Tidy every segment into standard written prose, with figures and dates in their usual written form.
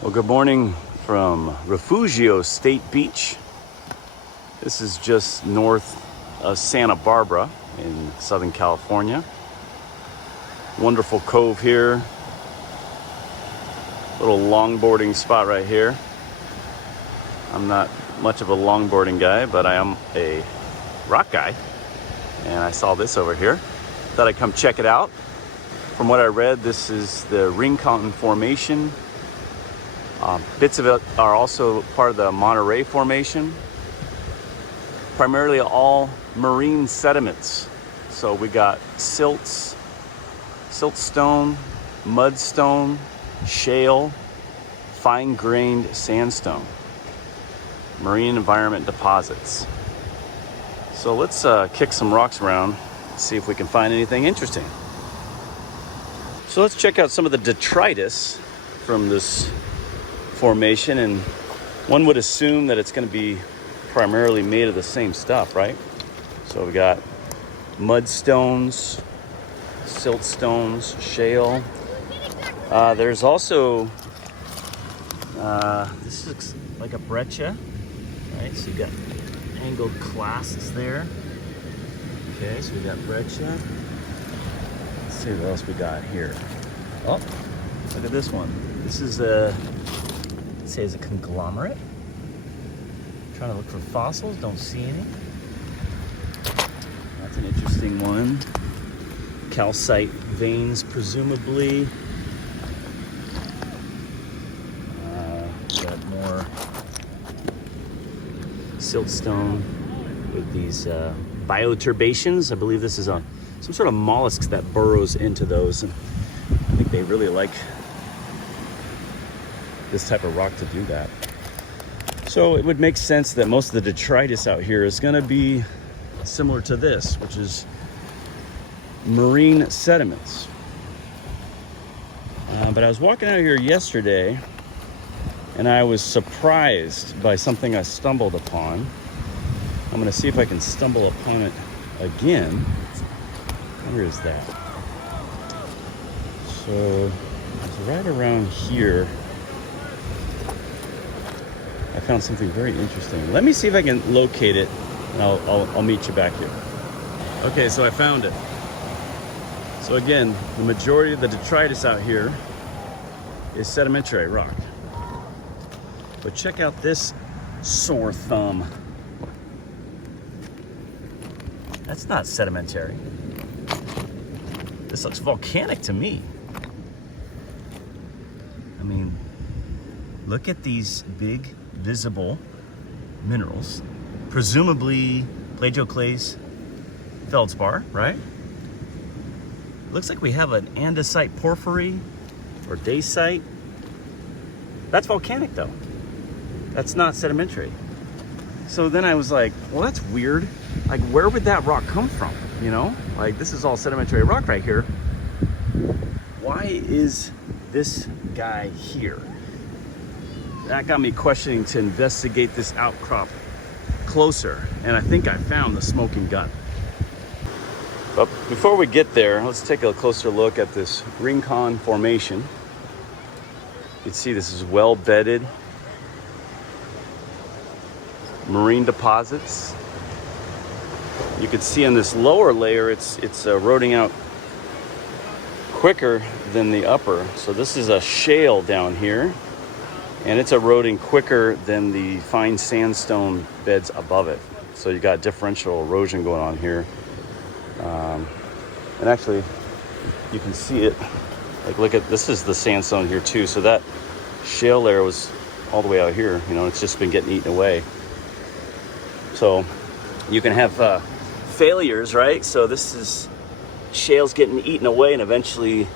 Well, good morning from Refugio State Beach. This is just north of Santa Barbara in Southern California. Wonderful cove here. Little longboarding spot right here. I'm not much of a longboarding guy, but I am a rock guy. And I saw this over here. Thought I'd come check it out. From what I read, this is the Rincon Formation. Bits of it are also part of the Monterey Formation. Primarily all marine sediments. So we got siltstone, mudstone, shale, fine-grained sandstone. Marine environment deposits. So let's kick some rocks around, see if we can find anything interesting. So let's check out some of the detritus from this formation, and one would assume that it's going to be primarily made of the same stuff, right? So we got mudstones, siltstones, shale. There's also this looks like a breccia, right? So you got angled clasts there. Okay, so we got breccia. Let's see what else we got here. Oh, look at this one. This is a, let's say, it's a conglomerate. Trying to look for fossils, don't see any. That's an interesting one. Calcite veins, presumably. Got more siltstone with these bioturbations. I believe this is some sort of mollusks that burrows into those, and I think they really like this type of rock to do that. So it would make sense that most of the detritus out here is going to be similar to this, which is marine sediments. But I was walking out here yesterday and I was surprised by something I stumbled upon. I'm going to see if I can stumble upon it again. Where is that? So it's right around here. I found something very interesting. Let me see if I can locate it, and I'll meet you back here. Okay, so I found it. So again, the majority of the detritus out here is sedimentary rock. But check out this sore thumb. That's not sedimentary. This looks volcanic to me. I mean, look at these big visible minerals, presumably plagioclase feldspar, right? Looks like we have an andesite porphyry or dacite. That's volcanic though. That's not sedimentary. So then I was like, well, that's weird. Like, where would that rock come from? You know, like, this is all sedimentary rock right here. Why is this guy here? That got me questioning to investigate this outcrop closer, and I think I found the smoking gun. But before we get there, let's take a closer look at this Rincon Formation. You can see this is well bedded. Marine deposits. You can see in this lower layer, it's eroding out quicker than the upper. So this is a shale down here, and it's eroding quicker than the fine sandstone beds above it. So you got differential erosion going on here. And actually, you can see it. Like, look at, this is the sandstone here too. So that shale layer was all the way out here. You know, it's just been getting eaten away. So you can have failures, right? So this is shale's getting eaten away, and eventually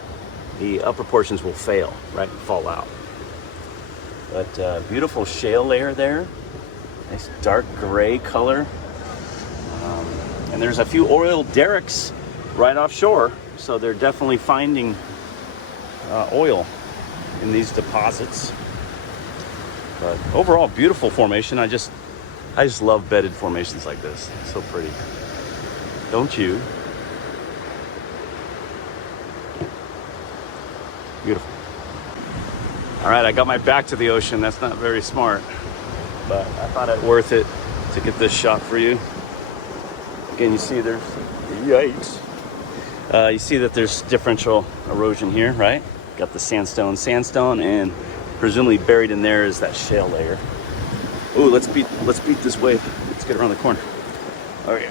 the upper portions will fail, right? Fall out. But beautiful shale layer there. Nice dark gray color. And there's a few oil derricks right offshore. So they're definitely finding oil in these deposits. But overall, beautiful formation. I just love bedded formations like this. It's so pretty. Don't you? Beautiful. All right, I got my back to the ocean. That's not very smart, but I thought it worth it to get this shot for you. Again, you see there's, yikes. You see that there's differential erosion here, right? Got the sandstone, and presumably buried in there is that shale layer. Ooh, let's beat this wave. Let's get around the corner. Okay,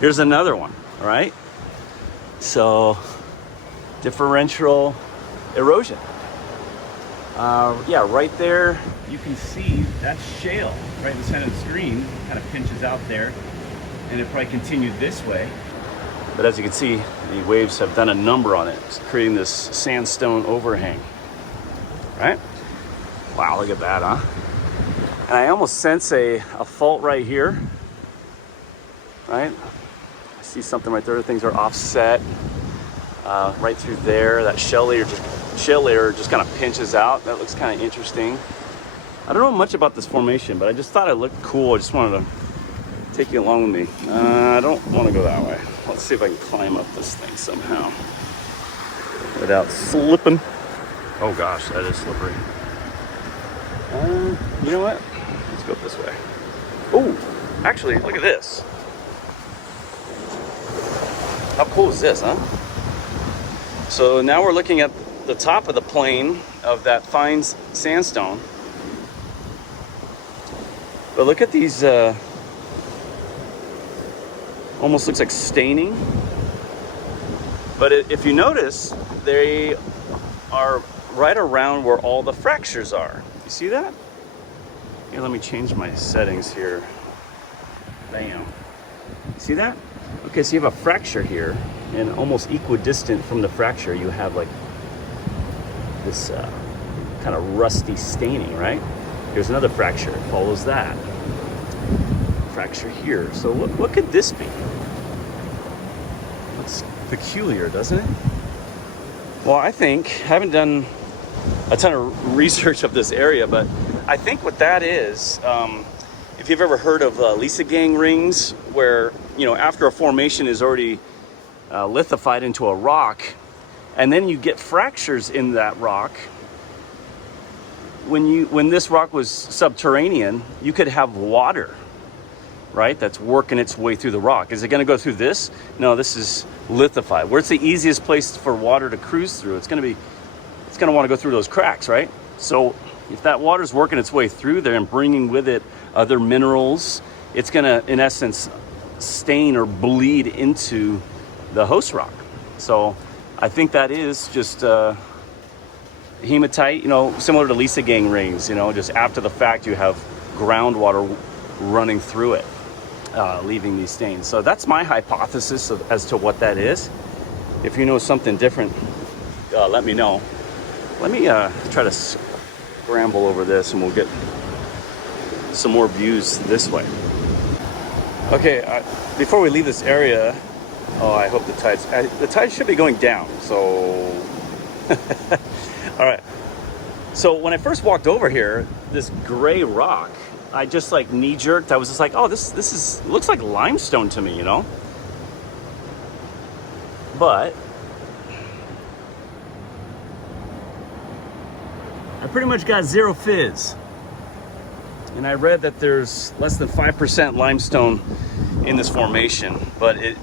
here's another one. All right, so differential erosion. Yeah, right there you can see that shale right in the center of the screen kind of pinches out there, and it probably continued this way. But as you can see, the waves have done a number on it, creating this sandstone overhang. Right? Wow, look at that, huh? And I almost sense a fault right here. Right? I see something right there. Things are offset right through there. That shale layer just kind of pinches out. That looks kind of interesting. I don't know much about this formation, but I just thought it looked cool. I just wanted to take you along with me. I don't want to go that way. Let's see if I can climb up this thing somehow without slipping. Oh gosh, that is slippery. You know what? Let's go this way. Oh, actually, look at this. How cool is this, huh? So now we're looking at the top of the plane of that fine sandstone. But look at these, almost looks like staining. But if you notice, they are right around where all the fractures are. You see that? Here, let me change my settings here. Bam. See that? Okay, so you have a fracture here, and almost equidistant from the fracture, you have like this kind of rusty staining, right? Here's another fracture, it follows that. Fracture here. So what could this be? Looks peculiar, doesn't it? Well, I haven't done a ton of research of this area, but I think what that is, if you've ever heard of Lisa gang rings, where, you know, after a formation is already lithified into a rock, and then you get fractures in that rock. When this rock was subterranean, you could have water, right? That's working its way through the rock. Is it going to go through this? No, this is lithified. Where's the easiest place for water to cruise through? It's going to want to go through those cracks, right? So if that water's working its way through there and bringing with it other minerals, it's going to, in essence, stain or bleed into the host rock. So I think that is just hematite, you know, similar to Lisa gang rings, you know, just after the fact you have groundwater running through it, leaving these stains. So that's my hypothesis as to what that is. If you know something different, let me know. Let me try to scramble over this, and we'll get some more views this way. Okay, before we leave this area, oh, I hope the tide should be going down, so all right. So when I first walked over here, this gray rock, I just like knee jerked. I was just like, oh, this looks like limestone to me, you know? But I pretty much got zero fizz. And I read that there's less than 5% limestone in this formation, but it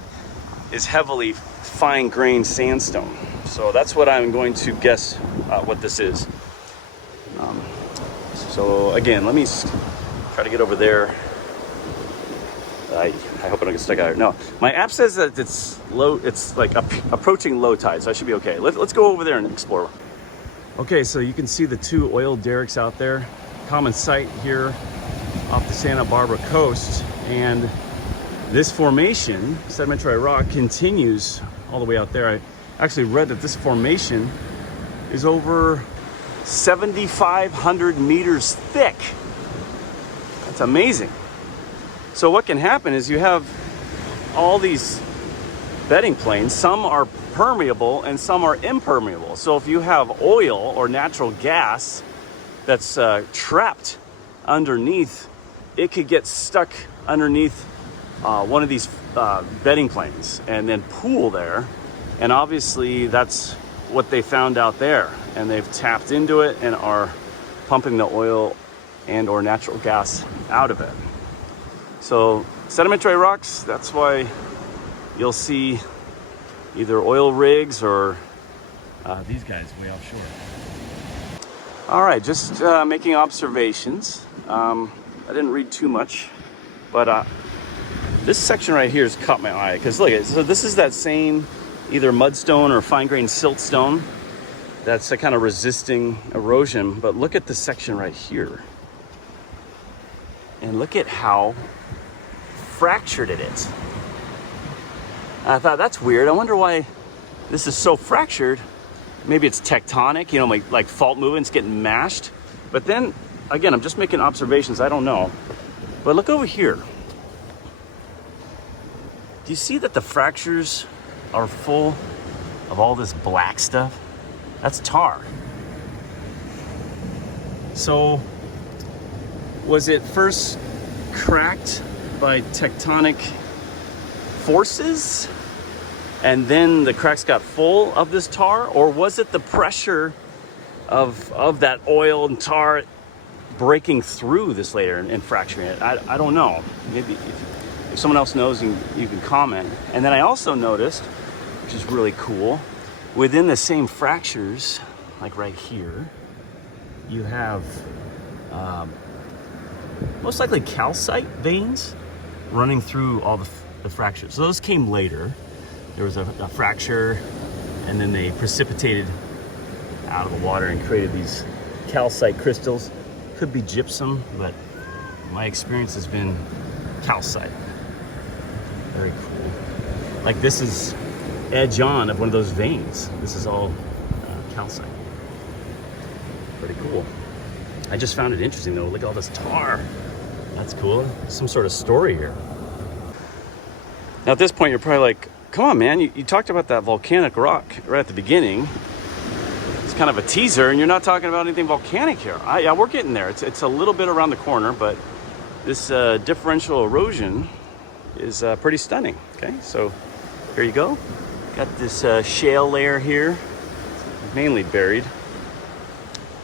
is heavily fine-grained sandstone. So that's what I'm going to guess what this is. So again, let me try to get over there. I hope I don't get stuck out here. No, my app says that it's low. It's like approaching low tide, so I should be okay. Let's go over there and explore. Okay, so you can see the two oil derricks out there. Common sight here off the Santa Barbara coast, and this formation, sedimentary rock, continues all the way out there. I actually read that this formation is over 7,500 meters thick. That's amazing. So what can happen is you have all these bedding planes. Some are permeable and some are impermeable. So if you have oil or natural gas that's trapped underneath, it could get stuck underneath one of these bedding planes and then pool there. And obviously that's what they found out there, and they've tapped into it and are pumping the oil and or natural gas out of it. So sedimentary rocks, that's why you'll see either oil rigs or these guys way offshore. All right, just making observations. I didn't read too much, but this section right here has caught my eye, because look, so this is that same either mudstone or fine-grained siltstone that's kind of resisting erosion. But look at this section right here, and look at how fractured it is. I thought, that's weird. I wonder why this is so fractured. Maybe it's tectonic, you know, like fault movements getting mashed. But then again, I'm just making observations, I don't know. But look over here. Do you see that the fractures are full of all this black stuff? That's tar. So was it first cracked by tectonic forces, and then the cracks got full of this tar? Or was it the pressure of that oil and tar breaking through this layer and fracturing it? I don't know. Maybe if someone else knows, you can comment. And then I also noticed, which is really cool, within the same fractures, like right here, you have most likely calcite veins running through all the fractures. So those came later. There was a fracture, and then they precipitated out of the water and created these calcite crystals. Could be gypsum, but my experience has been calcite. Very cool. Like this is edge on of one of those veins. This is all calcite. Pretty cool. I just found it interesting though. Look at all this tar. That's cool. Some sort of story here. Now at this point, you're probably like, come on, man. You talked about that volcanic rock right at the beginning. It's kind of a teaser, and you're not talking about anything volcanic here. Yeah, we're getting there. It's a little bit around the corner, but this differential erosion is pretty stunning. Okay, so here you go. Got this shale layer here, mainly buried,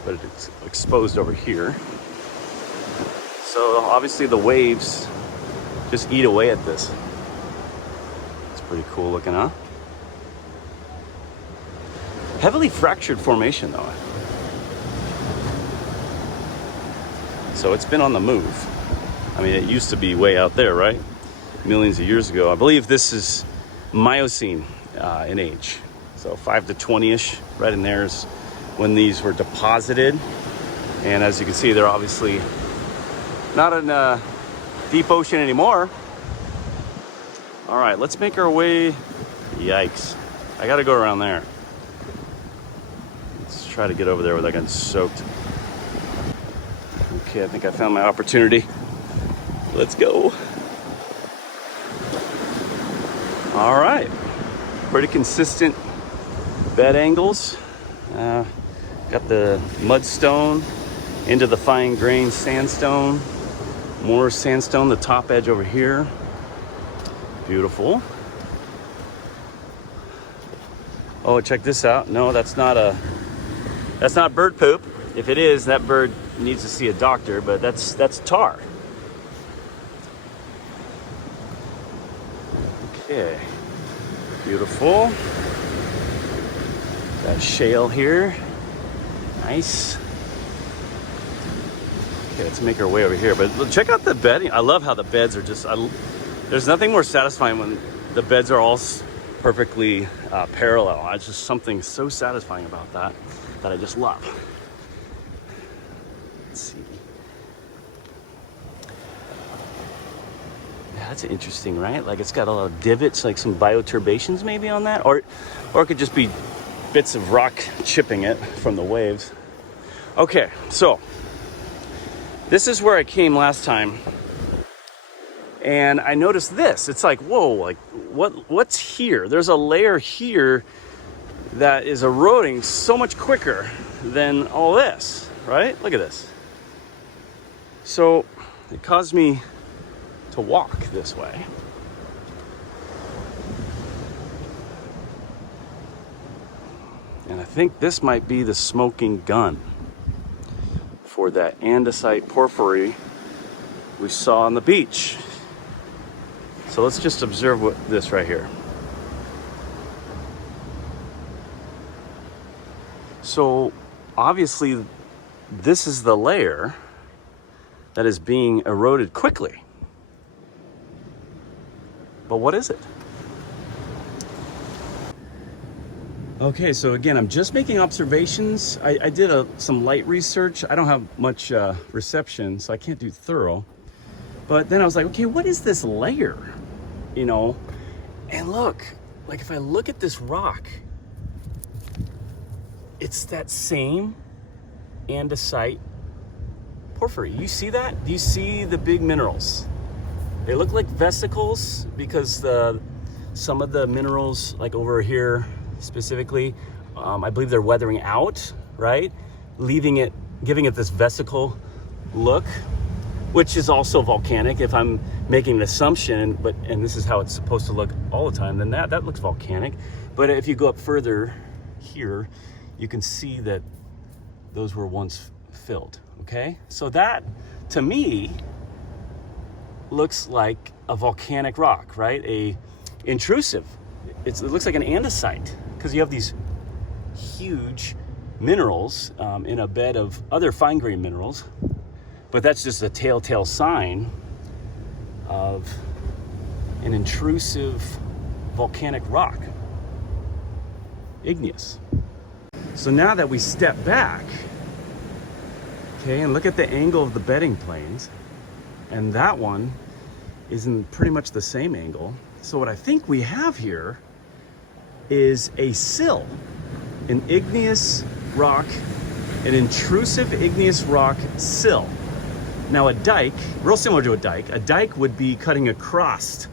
but it's exposed over here. So obviously the waves just eat away at this. It's pretty cool looking, huh? Heavily fractured formation though. So it's been on the move. I mean, it used to be way out there, right? Millions of years ago. I believe this is Miocene in age. So 5 to 20-ish, right in there is when these were deposited. And as you can see, they're obviously not in deep ocean anymore. All right, let's make our way. Yikes. I gotta go around there. Let's try to get over there without getting soaked. Okay, I think I found my opportunity. Let's go. All right, pretty consistent bed angles. Got the mudstone into the fine grained sandstone, more sandstone, the top edge over here. Beautiful. Oh, check this out. No, that's not bird poop. If it is, that bird needs to see a doctor, but that's tar. Okay, beautiful. Got shale here. Nice. Okay, let's make our way over here. But check out the bedding. I love how the beds are just, there's nothing more satisfying when the beds are all perfectly parallel. It's just something so satisfying about that I just love. Let's see. Yeah, that's interesting, right? Like it's got a lot of divots, like some bioturbations maybe on that, or it could just be bits of rock chipping it from the waves. Okay, so this is where I came last time, and I noticed this. It's like, whoa, like what's here? There's a layer here that is eroding so much quicker than all this, right? Look at this. So it caused me to walk this way. And I think this might be the smoking gun for that andesite porphyry we saw on the beach. So let's just observe this right here. So obviously this is the layer that is being eroded quickly. But what is it? Okay, so again, I'm just making observations. I did some light research. I don't have much reception, so I can't do thorough. But then I was like, okay, what is this layer? You know, and look, like if I look at this rock, it's that same andesite porphyry. You see that? Do you see the big minerals? They look like vesicles because some of the minerals, like over here, specifically, I believe they're weathering out, right? Giving it this vesicle look, which is also volcanic. If I'm making an assumption, and this is how it's supposed to look all the time, then that looks volcanic. But if you go up further here, you can see that those were once filled, okay? So that, to me, looks like a volcanic rock, right? A intrusive. It looks like an andesite, because you have these huge minerals in a bed of other fine-grained minerals, but that's just a telltale sign of an intrusive volcanic rock, igneous. So now that we step back, okay, and look at the angle of the bedding planes, and that one is in pretty much the same angle. So what I think we have here is a sill, an igneous rock, an intrusive igneous rock sill. Now a dike, real similar to a dike would be cutting across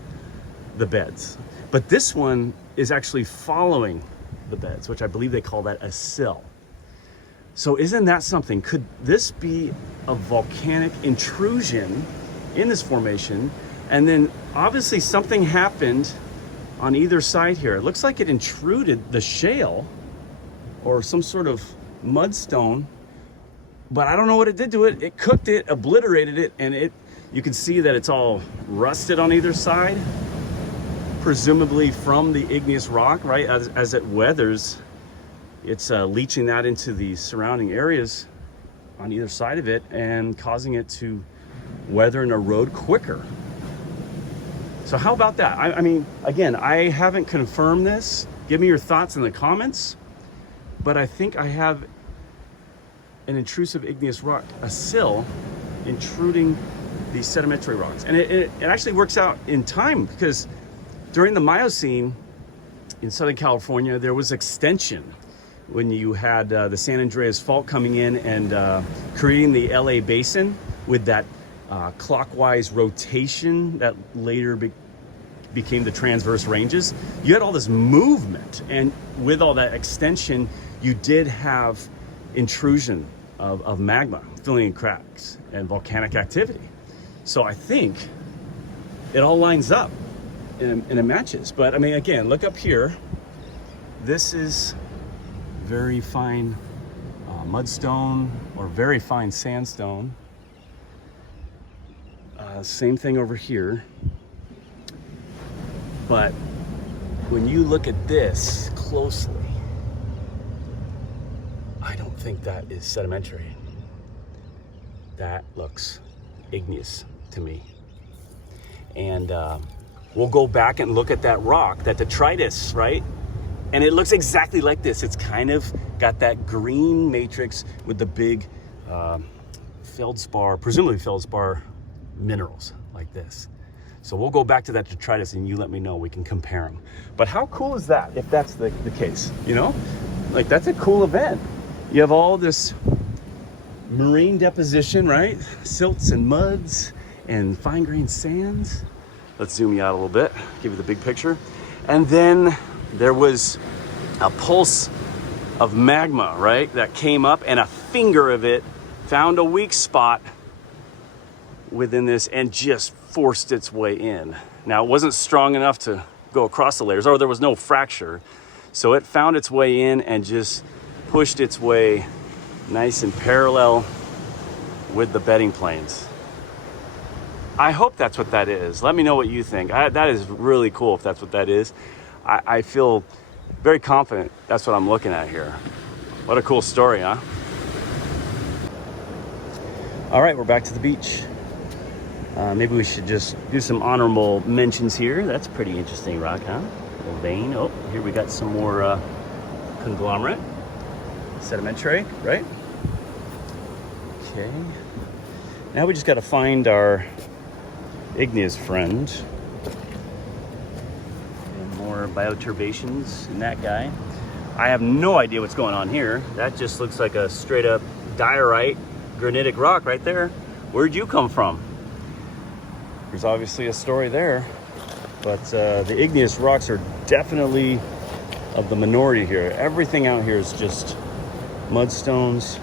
the beds. But this one is actually following the beds, which I believe they call that a sill. So isn't that something? Could this be a volcanic intrusion in this formation? And then obviously something happened on either side here. It looks like it intruded the shale or some sort of mudstone, but I don't know what it did to it. It cooked it, obliterated it, and you can see that it's all rusted on either side, presumably from the igneous rock, right? As it weathers, it's leaching that into the surrounding areas on either side of it and causing it to weather and erode quicker. So how about that? I mean, again, I haven't confirmed this. Give me your thoughts in the comments. But I think I have an intrusive igneous rock, a sill, intruding these sedimentary rocks. And it actually works out in time, because during the Miocene in Southern California, there was extension when you had the San Andreas Fault coming in and creating the LA Basin with that clockwise rotation that later became the transverse ranges. You had all this movement, and with all that extension, you did have intrusion of magma filling in cracks and volcanic activity. So I think it all lines up and it matches. But I mean, again, look up here. This is very fine mudstone or very fine sandstone. Same thing over here. But when you look at this closely, I don't think that is sedimentary. That looks igneous to me. And we'll go back and look at that rock, that detritus, right? And it looks exactly like this. It's kind of got that green matrix with the big feldspar, presumably feldspar minerals like this. So we'll go back to that detritus and you let me know, we can compare them. But how cool is that if that's the case, you know? Like, that's a cool event. You have all this marine deposition, right? Silts and muds and fine-grained sands. Let's zoom you out a little bit, give you the big picture. And then there was a pulse of magma, right? That came up, and a finger of it found a weak spot within this and just forced its way in. Now, it wasn't strong enough to go across the layers, or there was no fracture. So it found its way in and just pushed its way nice and parallel with the bedding planes. I hope that's what that is. Let me know what you think. That is really cool if that's what that is. I feel very confident that's what I'm looking at here. What a cool story, huh? All right, we're back to the beach. Maybe we should just do some honorable mentions here. That's a pretty interesting rock, huh? Little vein. Oh, here we got some more conglomerate. Sedimentary, right? Okay. Now we just got to find our igneous friend. And more bioturbations in that guy. I have no idea what's going on here. That just looks like a straight up diorite granitic rock right there. Where'd you come from? There's obviously a story there, but the igneous rocks are definitely of the minority here. Everything out here is just mudstones,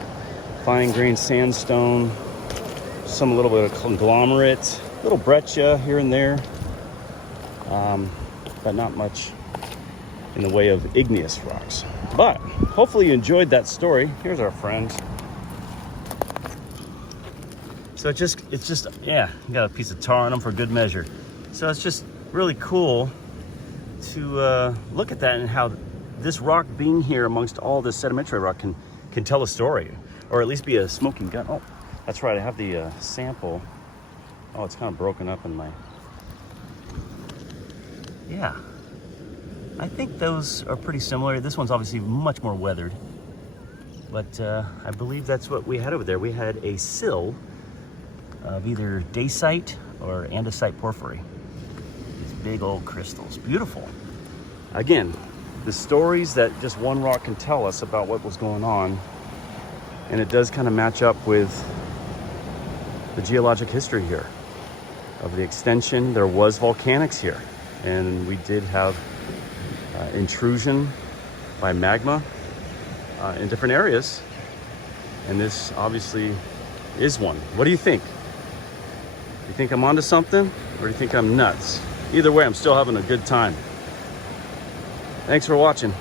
fine grained sandstone, some little bit of conglomerate, little breccia here and there, but not much in the way of igneous rocks. But hopefully you enjoyed that story. Here's our friend. So it's just, yeah, got a piece of tar on them for good measure. So it's just really cool to look at that and how this rock being here amongst all this sedimentary rock can tell a story, or at least be a smoking gun. Oh, that's right, I have the sample. Oh, it's kind of broken up in my, yeah. I think those are pretty similar. This one's obviously much more weathered, but I believe that's what we had over there. We had a sill of either dacite or andesite porphyry. These big old crystals, beautiful. Again, the stories that just one rock can tell us about what was going on, and it does kind of match up with the geologic history here of the extension. There was volcanics here, and we did have intrusion by magma in different areas, and this obviously is one. What do you think? Do you think I'm onto something, or do you think I'm nuts? Either way, I'm still having a good time. Thanks for watching.